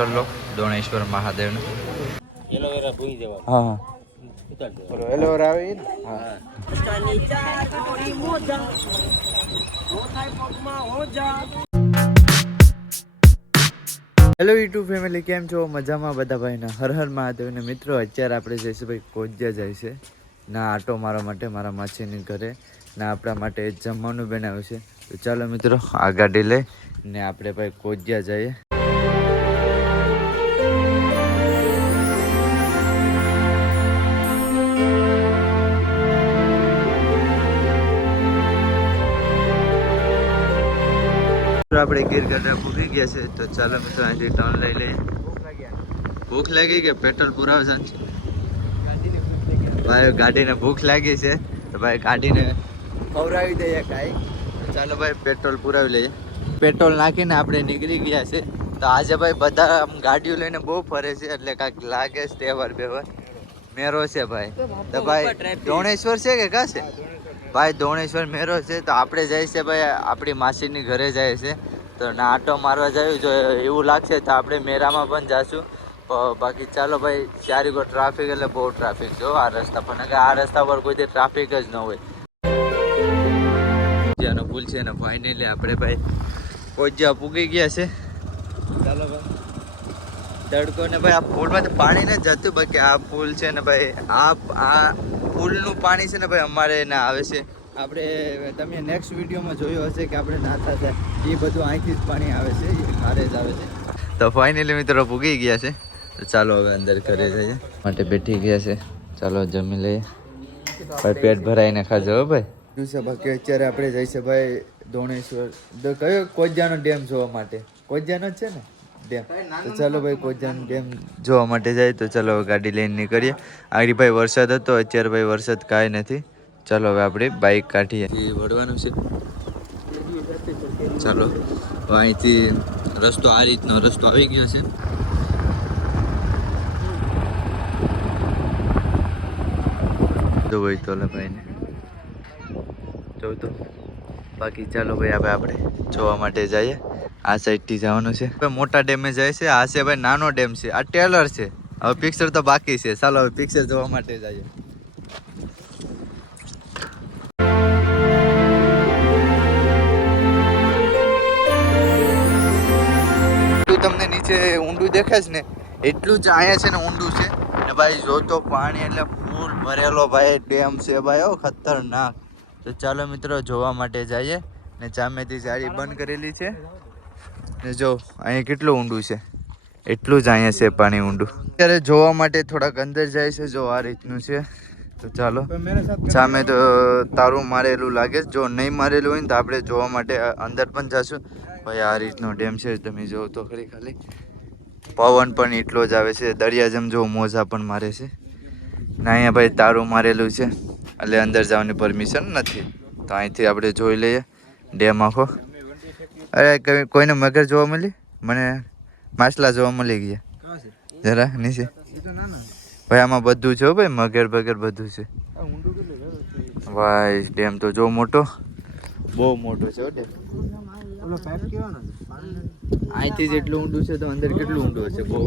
કરી લો દોણેશ્વર મહાદેવનું. એલોવેરા ભૂઈ દેવા હા હા. એલોવેરા આવે હેલો યુટ્યુબ ફેમિલી કેમ છો? મજામાં બધા ભાઈના? હર હર મહાદેવને મિત્રો અત્યારે આપણે જઈશું ભાઈ કોજિયા જાય છે. ના આટો મારા માટે મારા માછીની ઘરે. ના આપણા માટે જમવાનું બનાવ્યું છે. તો ચાલો મિત્રો આ ગાડી લઈ ને આપણે ભાઈ કોજિયા જઈએ. મિત્રો આપણે ગીર ગઢડા પૂકી ગયા છે તો ચાલો મિત્રો અહીંથી ટર્ન લઈ લઈએ. ભૂખ લાગી કે પેટ્રોલ પુરાવશે? ભાઈ ગાડીને ભૂખ લાગી છે તો ભાઈ ગાડીને ખવડાવી દઈએ કાંઈ. ચાલો ભાઈ પેટ્રોલ પુરાવી લઈએ. પેટ્રોલ નાખીને આપણે નીકળી ગયા છે. તો આજે ભાઈ બધા આમ ગાડીઓ લઈને બહુ ફરે છે એટલે કાંઈક લાગે છે તહેવાર બેવાર. મેરો છે ભાઈ. તો ભાઈ ધોણેશ્વર છે કે કા છે? ભાઈ ધોણેશ્વર મેરો છે તો આપણે જાય છે ભાઈ આપણી માસીની ઘરે જાય છે. તો ના આટો મારવા જાય. જો એવું લાગશે તો આપણે મેરામાં પણ જાશું. બાકી ચાલો ભાઈ, ચારી કોઈ ટ્રાફિક એટલે બહુ ટ્રાફિક જો આ રસ્તા નકર આ રસ્તા પર કોઈ ટ્રાફિક જ ન હોય. જેનો ભૂલ છે ને ફાઇનલી આપણે ભાઈ કોઈ જ્યાં પૂગી ગયા છે. ચાલો ભાઈ. તડકો ને ભાઈ આ પુલમાંથી પાણી ને જતું, બાકી આ પુલ છે ને ભાઈ, આ આ પુલનું પાણી છે ને ભાઈ અમારે ના આવે છે. આપણે તમે નેક્સ્ટ વિડીયોમાં જોયું હશે કે આપણે નાતા હતા એ બધું અહીંથી જ પાણી આવે છે એ ઘરે જ આવે છે. તો ફાઇનલી મિત્રો પૂગી ગયા છે. તો ચાલો હવે અંદર ઘરે જઈએ. માટે બેઠી ગયા છે. ચાલો જમી લઈએ. ભાઈ પેટ ભરાઈને ખાજો હો ભાઈ. શું છે બાકી? અત્યારે આપણે જઈશું ભાઈ ધોણેશ્વર કયો? કોજાનો ડેમ જોવા માટે. કોજાનો જ છે ને ડેમ? તો ચાલો ભાઈ કોજિયાનો ડેમ જોવા માટે જાય તો ચાલો હવે ગાડી લઈને નીકળીએ. આગળ ભાઈ વરસાદ હતો અત્યારે ભાઈ વરસાદ કાંઈ નથી. ચાલો હવે આપણે બાઇક કાઢીએ. વળવાનું છે. ચાલો અહીંથી રસ્તો આ રીતનો રસ્તો આવી ગયો છે. જો ભાઈ તો ભાઈને. જોઉં તો. બાકી ચાલો ભાઈ હવે આપણે જોવા માટે જઈએ. આ સાઈડથી જવાનું છે. ભાઈ મોટા ડેમે જાય છે. આ છે ભાઈ નાનો ડેમ છે. આ ટેલર છે. હવે પિક્ચર તો બાકી છે. ચાલો હવે પિક્ચર જોવા માટે જઈએ. ઊંડું દેખાય છે ને એટલું જ અહીંયા છે ને ઊંડું છે. ને ભાઈ જો તો પાણી એટલે ફૂલ ભરેલો ભાઈ ડેમ છે ભાઈ ઓ ખતરનાક. તો ચાલો મિત્રો જોવા માટે જઈએ. ને જામેથી જાળી બંધ કરેલી છે. ને જો અહીંયા કેટલું ઊંડું છે. એટલું જ અહીંયા છે પાણી ઊંડું. અત્યારે જોવા માટે થોડાક અંદર જાય છે જો આ રીતનું છે. તો ચાલો. સામે તો તારું મારેલું લાગે છે. જો નહીં મારેલું હોય ને તો આપણે જોવા માટે અંદર પણ જશું. ભાઈ આ રીતનો ડેમ છે તમે જોવો તો ખરી ખાલી. પવન પણ એટલો જ આવે છે. દરિયા જેમ જો મોજા પણ મારે છે. ને અહીંયા ભાઈ તારું મારેલું છે. એટલે અંદર જવાની પરમિશન નથી. તો અહીંથી આપણે જોઈ લઈએ. ડેમ આખો. અરે, કઈ- કોઈને મગર જોવા મળી? મને માછલા જોવા મળી ગયા. જરા, નીચે. ભાઈ, આમાં બધું છે ભાઈ. મગર બગર બધું છે. ભાઈ ડેમ તો જો મોટો. બહુ મોટો છે અહીંથી જેટલું ઊંડું છે તો અંદર કેટલું ઊંડું હશે? બહુ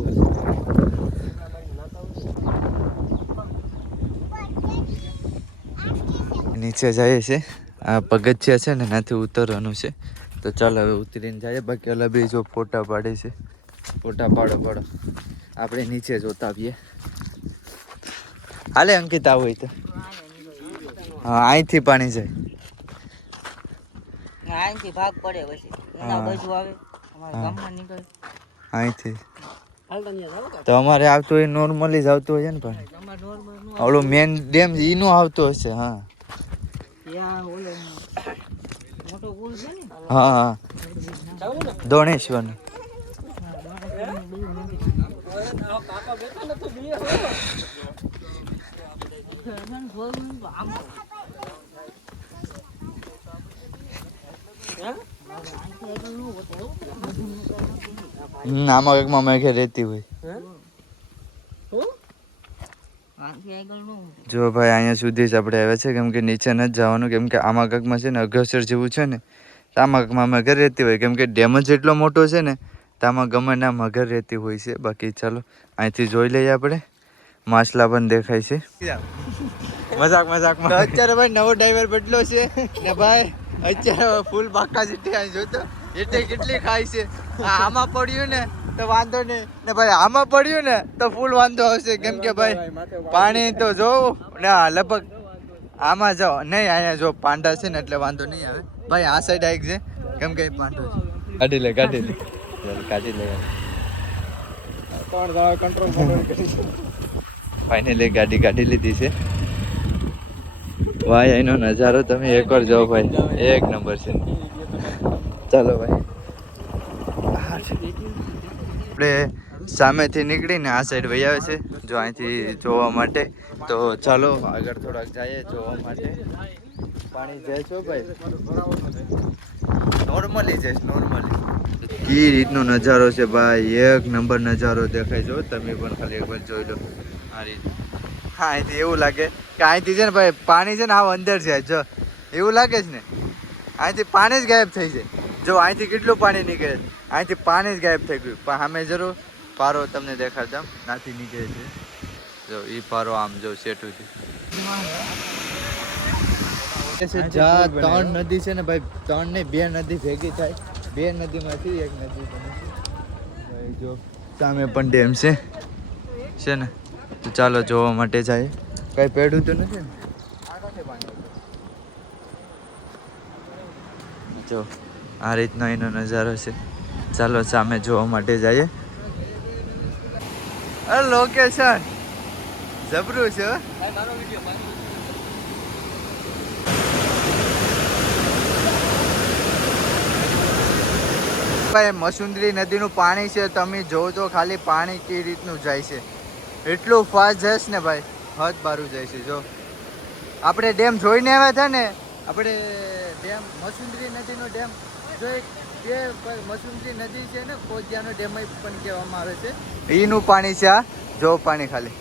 નીચે જાય છે. આ પગથિયા છે ને એનાથી ઉતરવાનું છે. તો ચાલ હવે ઉતરીને જાય બાકી ઓલા બે જો ફોટા પાડે છે. ફોટા પાડો પાડો. આપણે નીચે જોતા આવીએ. હાલે અંકિત આવું હોય તો. હા અહીંથી પાણી જાય. અહીંથી ભાગ પડે પછી. આવે. અહીંથી. તો અમારે આવતું હોય નોર્મલી જ આવતું હોય ને પણ. ઓલો નોર્મલ મેન ડેમ ઈનું આવતું હશે હા. ને? હા હા. દોણેશ્વર આમ હમ, આમાં કંઈકમાં રહેતી હોય. નો જો ભાઈ અહીંયા સુધી જ આપણે આવ્યા છે કેમ કે નીચે નથી જવાનું કેમ કે આમાં કકમાં છે ને અગસર જેવું છે ને તો કકમાં અમે ઘરે રહેતી હોય. કેમ કે ડેમ જ એટલો મોટો છે ને તામાં ગમે ના મગર રહેતી હોય છે. બાકી ચાલો અહીંથી જોઈ લઈએ આપણે. માછલા પણ દેખાય છે. મજાક મજાક. અત્યારે ભાઈ નવો ડ્રાઈવર બદલો છે. ને ભાઈ અત્યારે ફૂલ પાકા જેટલી અહીં જોતો એટલે કેટલી ખાય છે? આમાં પડ્યું ને તો વાંધો નહીં. ને ભાઈ આમાં પડ્યું ને તો ફૂલ વાંધો આવશે. કેમ કે ભાઈ પાણી તો જોવું ને લગભગ આમાં જાઓ નહીં અહીંયા જો પાંડા છે ને એટલે વાંધો નહીં આવે. ભાઈ આ સાઈડ આવી છે. કેમ કે પાંડો છે. કાઢી લે કાઢી લે. કાઢી લે. ફાઇનલી ગાડી કાઢી લીધી છે. ભાઈ, એનો નજારો તમે એકવાર જાઓ ભાઈ. એક નંબર છે. ચાલો ભાઈ. આપણે સામેથી નીકળીને આ સાઈડ વહી આવે છે, જો અહીંથી જોવા માટે. તો ચાલો, આગળ થોડાક જઈએ જોવા માટે. પાણી જાય ભાઈ. નોર્મલી જઈશ નોર્મલી કી રીતનો નજારો છે ભાઈ? એક નંબર નજારો દેખાય જો તમે પણ ખાલી એકવાર જોઈ લો. આ રીત અહીંથી એવું લાગે. કે અહીંથી છે ને ભાઈ પાણી છે ને હાવ અંદર છે. જો એવું લાગે છે ને? અહીંથી પાણી જ ગાયબ થઈ જાય. જો અહીંથી કેટલું પાણી નીકળે? અહીંથી પાણી જ ગાયબ થઈ ગયું. પણ સામે જરૂર પારો તમને દેખાડતા નાથી નીકળે છે. જો એ પારો આમ જો સેટુથી જા ત્રણ નદી છે ને ભાઈ ત્રણ ને બે નદી ભેગી થાય. બે નદીમાંથી એક નદી બને છે. ભાઈ જો સામે પણ ડેમ છે. છે ને? તો ચાલો જોવા માટે જાય. કઈ પેડું તો નથી જો, આ રીતનો એનો નજારો છે. ચાલો સામે જોવા માટે જઈએ. લોકેશન જબરું છે. ભાઈ, મસુંદરી નદીનું પાણી છે. તમે જોજો ખાલી પાણી કઈ રીતનું જાય છે. એટલું ફાસ્ટ જઈશ ને ભાઈ. હદ બારું છે જો. આપણે ડેમ જોઈને આવ્યા હતા ને, આપણે ડેમ મસુંદરી નદીનો ડેમ, જો જે મસુંદરી નદી છે ને કોજિયાનો ડેમ પણ કહેવામાં આવે છે. એનું પાણી છે આ જો પાણી ખાલી.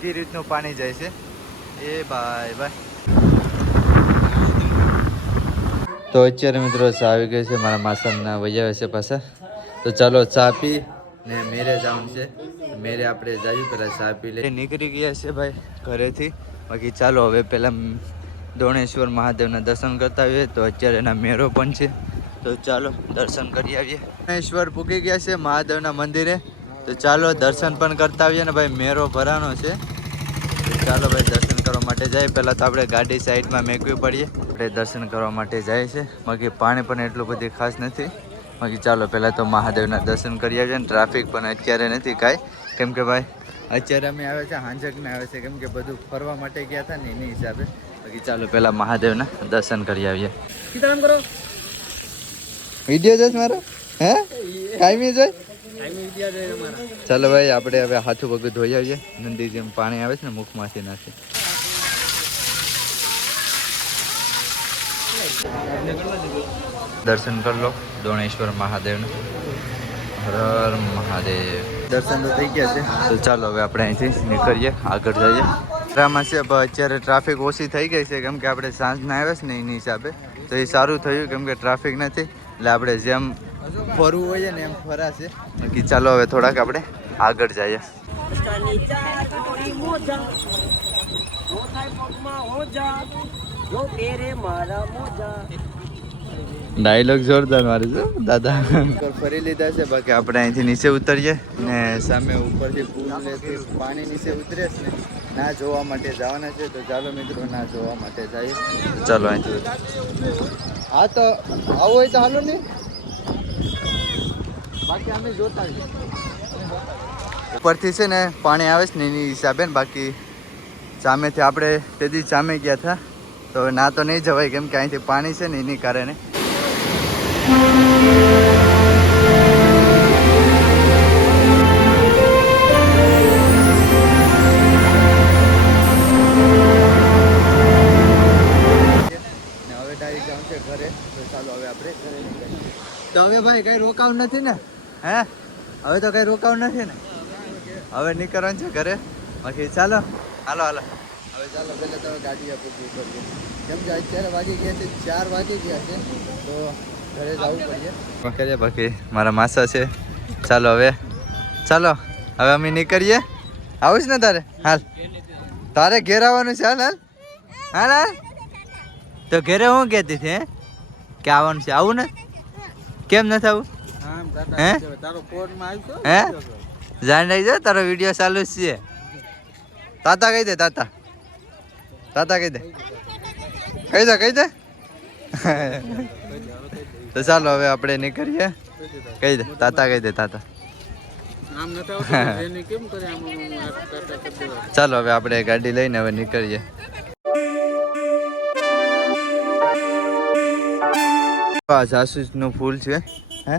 કઈ રીતનું પાણી જાય છે. એ ભાઈ ભાઈ. તો અત્યારે મિત્રો ચા આવી ગઈ છે, મારા માસણના વૈયા છે પાછા. તો ચાલો ચા પી ને મેરે જવાનું છે. મેરે આપણે જઈએ પહેલાં ચા લે. નીકળી ગયા છે ભાઈ ઘરેથી. બાકી ચાલો હવે પહેલાં દોણેશ્વર મહાદેવના દર્શન કરતા આવીએ. તો અત્યારે એના મેરો પણ છે. તો ચાલો દર્શન કરી આવીએ. દોણેશ્વર પૂકી ગયા છે મહાદેવના મંદિરે. તો ચાલો દર્શન પણ કરતા આવીએ ને ભાઈ મેરો ભરાનો છે. ચાલો ભાઈ, દર્શન કરવા માટે જાય. પહેલાં તો આપણે ગાડી સાઈડમાં મેકવી પડીએ. આપણે દર્શન કરવા માટે જાય છે. બાકી પાણી પણ એટલું બધી ખાસ નથી. બાકી ચાલો પહેલાં તો મહાદેવના દર્શન કરી આવીએ ને. ટ્રાફિક પણ અત્યારે નથી કાંઈ. કેમ કે ભાઈ? અત્યારે અમે આવે છે હાંજકને આવે છે કેમ કે બધું ફરવા માટે ગયા હતા ને એની હિસાબે. બાકી ચાલો પહેલાં મહાદેવના દર્શન કરી આવીએ. સીતારામ કરો. વીડિયો જોઈશ મારો? હે? કાયમી જોઈ જોઈએ ચાલો ભાઈ આપણે હવે હાથું પગ ધોઈ આવીએ. નંદી જેમ પાણી આવે છે ને મુખમાંથી નાખી. દર્શન કરી લો દોણેશ્વર મહાદેવનું. હર મહાદેવ. દર્શન તો થઈ ગયા છે. તો ચાલો હવે આપણે અહીંથી નીકળીએ આગળ જઈએ. રામાં છે પણ અત્યારે ટ્રાફિક ઓછી થઈ ગઈ છે કેમ કે આપણે સાંજના આવ્યા છે ને એની હિસાબે. તો એ સારું થયું કેમ કે ટ્રાફિક નથી. એટલે આપણે જેમ ફરવું હોય ને એમ ફરાશે. બાકી ચાલો હવે થોડાક આપણે આગળ જઈએ. ડાયલોગ જોરદાર મારે છે, દાદા. ફરી લીધા છે, બાકી આપણે અહીંથી નીચે ઉતરીએ ને સામે ઉપરથી પુલથી પાણી નીચે ઉતરે ને, ના જોવા માટે જવાના છે, તો ચાલો મિત્રો, ના જોવા માટે જઈએ. ચાલો અહીંથી હા તો, આવું હોય તો હાલો ને. બાકી અમે જોતા ઉપરથી છે ને પાણી આવે છે ને એની હિસાબે બાકી સામેથી આપણે તેથી સામે ગયા હતા. તો ના તો નહીં જવાય, કેમ કે અહીંથી પાણી છે ને એની કારણે. તો હવે ભાઈ કઈ રોકાવ નથી ને? હે? હવે તો કઈ રોકાવ નથી ને? હવે નીકળવાનું છે ઘરે. બાકી ચાલો, હાલો હાલો. હવે ચાલો પહેલાં તમે ગાડી આપો કરીએ કેમ કે અત્યારે વાગી ગયા છે ચાર વાગી ગયા છે તો ઘરે જવું પડીએ કરીએ બાકી? મારા માસા છે. ચાલો હવે. ચાલો હવે અમે નીકળીએ. આવું છે ને તારે? હાલ. તારે ઘેર આવવાનું છે? હાલ હાલ. હાલ હાલ. તો ઘેરે હું કહેતી હતી હે? કે આવવાનું છે. આવું ને? કેમ નથી આવું? હે હે? જાણ રહી જા તારો વીડિયો ચાલુ જ છે. તાતા કહી દે તાતા. તાતા કહી દે. કહી દે કહી દે. તો ચાલો હવે આપણે નીકળીએ. કહી દે તાતા કહી દે તાતા. ચાલો હવે આપણે ગાડી લઈને હવે નીકળીએ. આ જાસૂસનું ફૂલ છે. હે?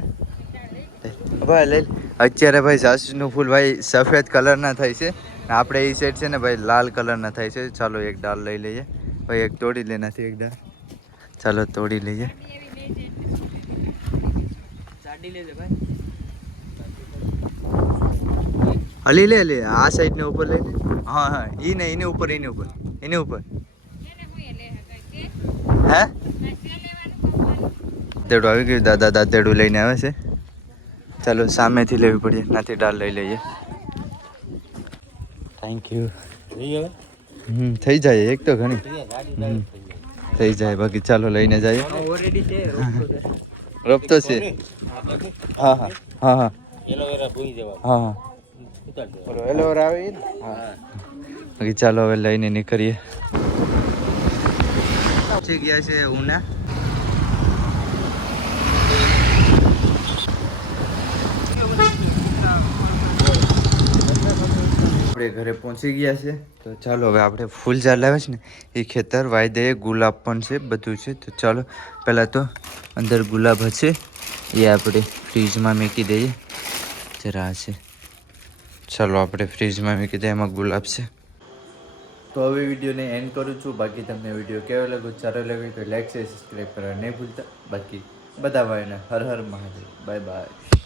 ભાઈ લઈ લે. અત્યારે ભાઈ જાસૂસનું ફૂલ ભાઈ સફેદ કલરના થાય છે. આપણે એ સાઈડ છે ને ભાઈ લાલ કલરના થાય છે. ચાલો એક ડાળ લઈ લઈએ. ભાઈ એક તોડી લેનાથી એક ડાળ ચાલો તોડી લઈએ. ચાડી લેજે ભાઈ. હલી લે લે આ સાઈડ ને ઉપર લઈ લે. હા હા ઈ ને એની ઉપર એની ઉપર એની ઉપર. હે? તેડું આવી ગયું દાદા દાદેડું લઈને આવે છે. ચાલો સામેથી લેવી પડીએ નાથી ડાળ લઈ લઈએ. થેન્ક યુ થઈ હમ થઈ જાય એક તો ઘણી. થઈ જાય બાકી ચાલો લઈને જાય. રફતો છે રોકતો છે. રોપતો છે. હા હા હા હા. હા એલોવેરા આવે? બાકી ચાલો હવે લઈને નીકળીએ. ગયા છે ઉના. આપણે ઘરે પહોંચી ગયા છે. તો ચાલો હવે આપણે ફૂલ ઝાડ લાવે છે ને, એ ખેતર દઈએ ગુલાબ પણ છે, બધું છે. તો ચાલો, પહેલાં તો અંદર ગુલાબ હશે, એ આપણે ફ્રીજમાં મૂકી દઈએ. જરા છે. ચાલો આપણે ફ્રીજમાં મૂકી દઈએ, એમાં ગુલાબ છે. તો હવે વિડીયોને એન્ડ કરું છું. બાકી તમને વીડિયો કેવો લાગ્યો, સારો લાગ્યો તો લાઈક છે સબસ્ક્રાઈબ કરવા નહીં ભૂલતા. બાકી બધા ભાઈને હર હર મહાદેવ. Bye bye